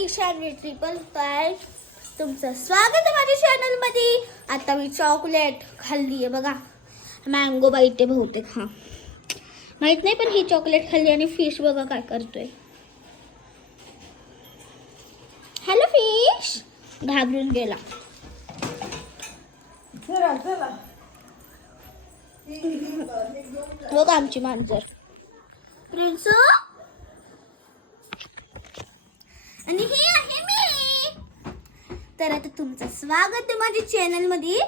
Ishan triple काय तुमचं स्वागत आहे माझ्या चॅनल मध्ये. आता मी चॉकलेट खाल्ली आहे बघा, मँगो बाईट आहे बहुतेक, हा माहित नाही, पण ही चॉकलेट खाल्ली आणि फिश बघा काय करतोय. हॅलो फिश, घाबरून गेला. बघा आमची मांजर प्रिन्स आणि हे आहे मी. तर आता तुमचं स्वागत आहे माझ्या चॅनल मध्ये.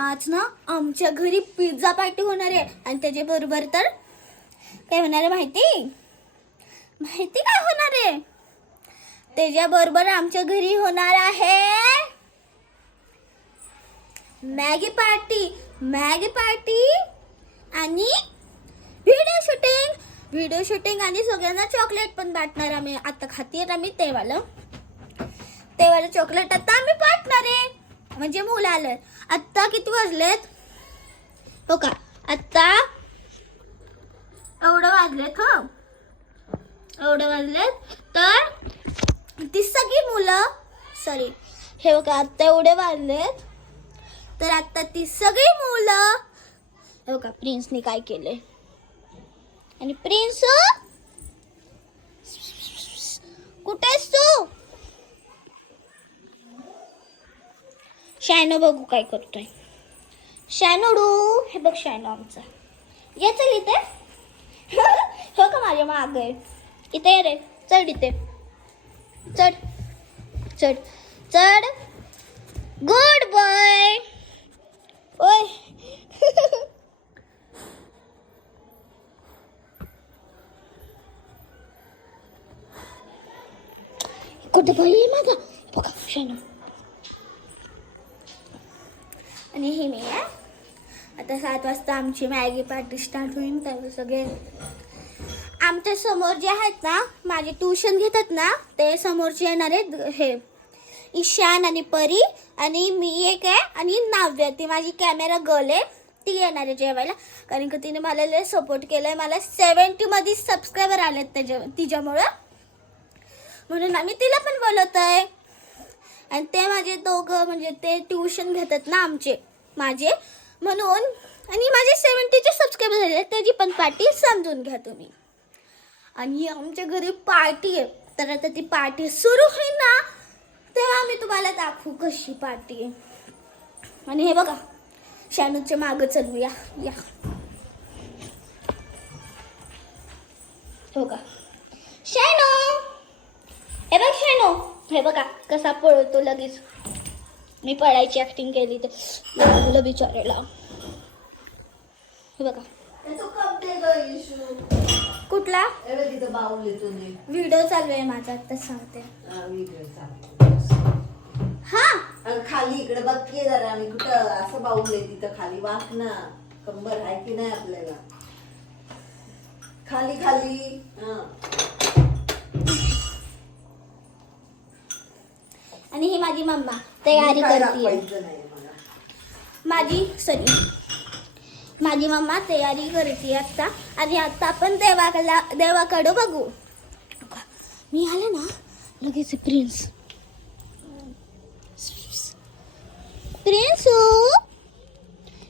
आज ना आमच्या घरी पिझ्झा पार्टी होणार आहे आणि त्याच्याबरोबर तर काय होणार आहे माहिती काय होणार आहे? त्याच्याबरोबर आमच्या घरी होणार आहे मॅगी पार्टी आणि व्हिडिओ शूटिंग आणि सगळ्यांना चॉकलेट पण वाटणार आम्ही. आता खातीये आम्ही ते वालं चॉकलेट आता आम्ही वाटणार आहे. म्हणजे मुलं आलं. आता किती वाजलेत हो का? आता एवढं वाजलेत तर ती सगळी मुलं हे बघा आता एवढे वाजलेत तर आता ती सगळी मुलं हे बघा प्रिन्सने काय केलंय. आणि प्रिन्स कुठेस तू? शॅनो बघू काय करतोय. शॅनोडू हे बघ, शॅनो आमचा ये चल इथे. हो का माझ्या माग आहे इथे ये रे, चढ इथे, चढ गुड बॉय. ओय कुठे पडली माझा बघा शॅनो. आणि हे मी आहे. आता 7 वाजता आमची मॅगी पार्टी स्टार्ट होईल. त्यावेळी सगळे आमच्या समोर जे आहेत ना, माझे ट्युशन घेतात ना, ते समोरचे येणार आहेत. हे ईशान आणि परी आणि मी एक आहे आणि नाव्या, ती माझी कॅमेरा गर्ल आहे, ती येणार आहे जेवायला. कारण की तिने मला लय सपोर्ट केलाय. मला 70 मध्ये सबस्क्रायबर आलेत तिच्यामुळं, म्हणून आम्ही तिला पण बोलवत आहे. आणि ते माझे दोघं म्हणजे ते ट्युशन घेतात ना माझे म्हणून. आणि माझे 70चे सबस्क्रायबर झाले, त्याची पण पार्टी समजून घ्या तुम्ही. आणि आमच्या घरी पार्टी आहे, तर आता ती पार्टी सुरू होईल ना तेव्हा आम्ही तुम्हाला दाखवू कशी पार्टी आहे. आणि हे बघा शॅनूच्या मागं चलूया या. हो का शॅनू, हे बघ शॅनू, हे बघा कसा पळतो लगेच. मी पळायची ऍक्टिंग केली तर मुलं बिचारायला. हे बघा कुठला व्हिडिओ चालू आहे माझा, आता सांगते. हा खाली इकडे बघते जरा, मी कुठं असं बाऊल तिथं खाली वाक ना, कंबर आहे की नाही आपल्याला. खाली आणि ही माझी मम्मा तयारी करते. माझी मम्मा तयारी करते आता. आणि आता आपण देवाकडे बघू. मी आले ना लगेच प्रिन्स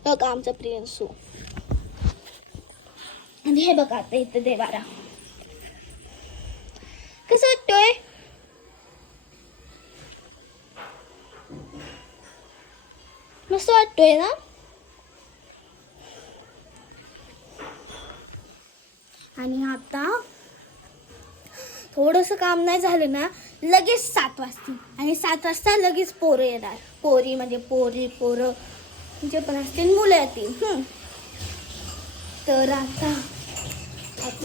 बघा आमचा प्रिन्सू. आणि हे बघा आता इथं देवारा कसं वाटतोय. मस्त वाटतोय ना. आणि आता थोडंसं काम नाही झालं ना लगेच 7 वाजतील. आणि 7 वाजता लगेच पोरं येणार. पोरं जे पण असतील मुलं येतील. तर आता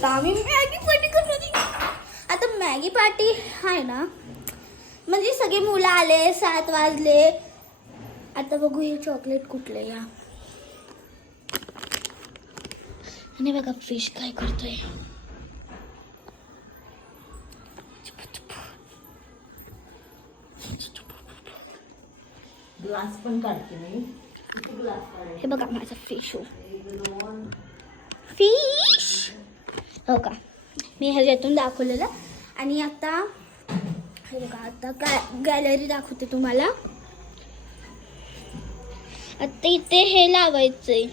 आम्ही मॅगी पार्टी करणार. आता मॅगी पार्टी आहे ना, म्हणजे सगळे मुलं आले, 7 वाजले. आता बघू हे चॉकलेट कुठले या. आणि बघा फिश काय करतोय. ग्लास पण काढते मी. हे बघा माझा फिश फिश हो का, मी ह्याच्यातून दाखवलेलं. आणि आता हे बघा आता काय गॅलरी दाखवते तुम्हाला. आता इथे हे लावायचंय.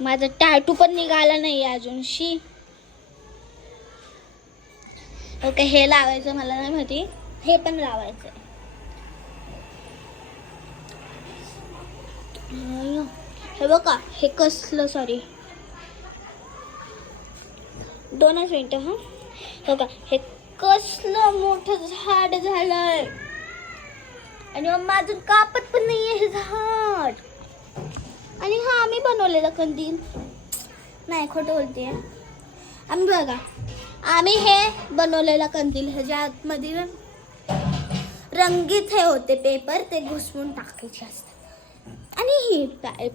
माझा टॅटू पण निघाला नाही अजूनशी. ओके हे लावायचं मला नाही माहिती. हे पण लावायचंय. हे बघा हे कसलं सॉरी 2 मिनिटं हा. बघा हे कसलं मोठं झाड झालंय आणि मम्मा अजून कापत पण नाहीये हे झाड. आणि हा आम्ही बनवलेला कंदील नाही, खोटं बोलते. आम्ही बघा आम्ही हे बनवलेला कंदील. ह्याच्या आतमध्ये रंगीत हे होते पेपर, ते घुसवून टाकायचे असतात. आणि ही पाय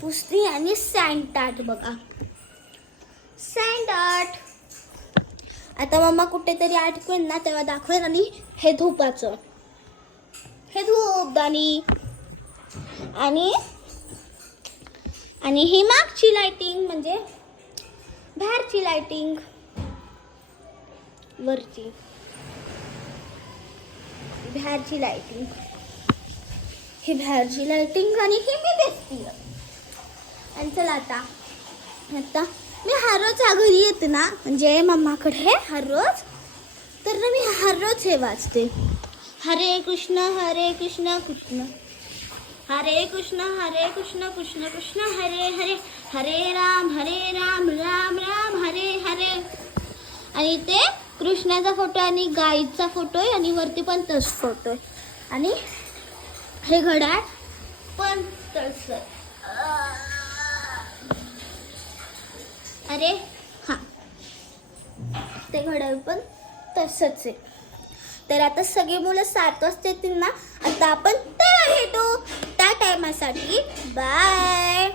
पुसणी आणि सँड आर्ट बघा, सँड आर्ट. आता मम्मा कुठेतरी आठवेल ना तेव्हा दाखवेल. आणि हे धूपाचं, हे धूपदाणी. आणि ही मागची लाइटिंग म्हणजे बाहेरची लाइटिंग, वरची बाहेरची लाइटिंग, ही बाहेरची लाइटिंग. आणि ही मी बेसती. आणि चला आता मी हर रोज घरी येते ना, म्हणजे मम्माकडे हर रोज, तर ना मी हर रोज हे वाचते. हरे कृष्ण कृष्ण हरे कृष्ण कृष्ण कृष्ण हरे हरे, हरे राम राम राम हरे हरे. आणि ते कृष्णाचा फोटो आणि गाईचा फोटो आहे आणि वरती पण तस फोटो आहे. आणि हे घड्याळ पण तस. अरे हा ते घड्याळ पण तसंच आहे. तर आता सगळी मुलं 7 वाजता येतील ना, आता आपण तेव्हा भेटू. त्या टायमासाठी बाय.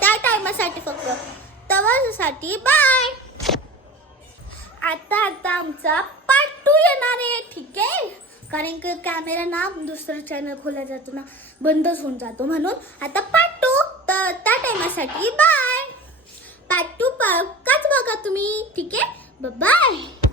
त्या टायमासाठी फक्त तवासाठी बाय. आता आमचा पार्ट 2 येणार आहे, ठीक आहे. कारण की कॅमेरा ना दुसरा चॅनल खोला जातो ना, बंदच होऊन जातो. म्हणून आता पार्ट 2, तर त्या टायमासाठी बाय. पार्ट 2 काच बघा तुम्ही, ठीक आहे. बाय.